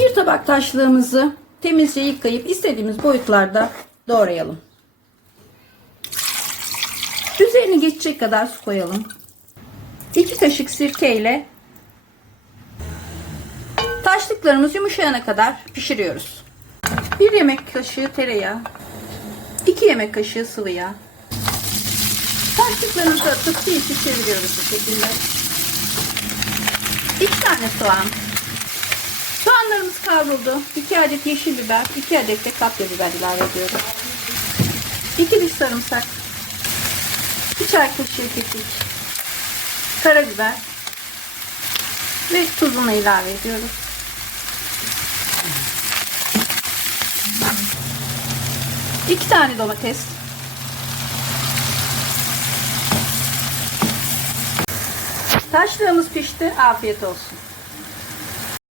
Bir tabak taşlığımızı temizce yıkayıp istediğimiz boyutlarda doğrayalım. Üzerine geçecek kadar su koyalım. 2 kaşık sirke ile taşlıklarımız yumuşayana kadar pişiriyoruz. 1 yemek kaşığı tereyağı, 2 yemek kaşığı sıvı yağ. Taşlıklarımızı atıp bir çeviriyoruz bu şekilde. 2 tane soğan. Kavruldu. 2 adet yeşil biber, 2 adet de kapya biber ilave ediyoruz. 2 diş sarımsak. 1 çay kaşığı kekik. Karabiber. Ve tuzunu ilave ediyoruz. İki tane domates. Taşlığımız pişti. Afiyet olsun.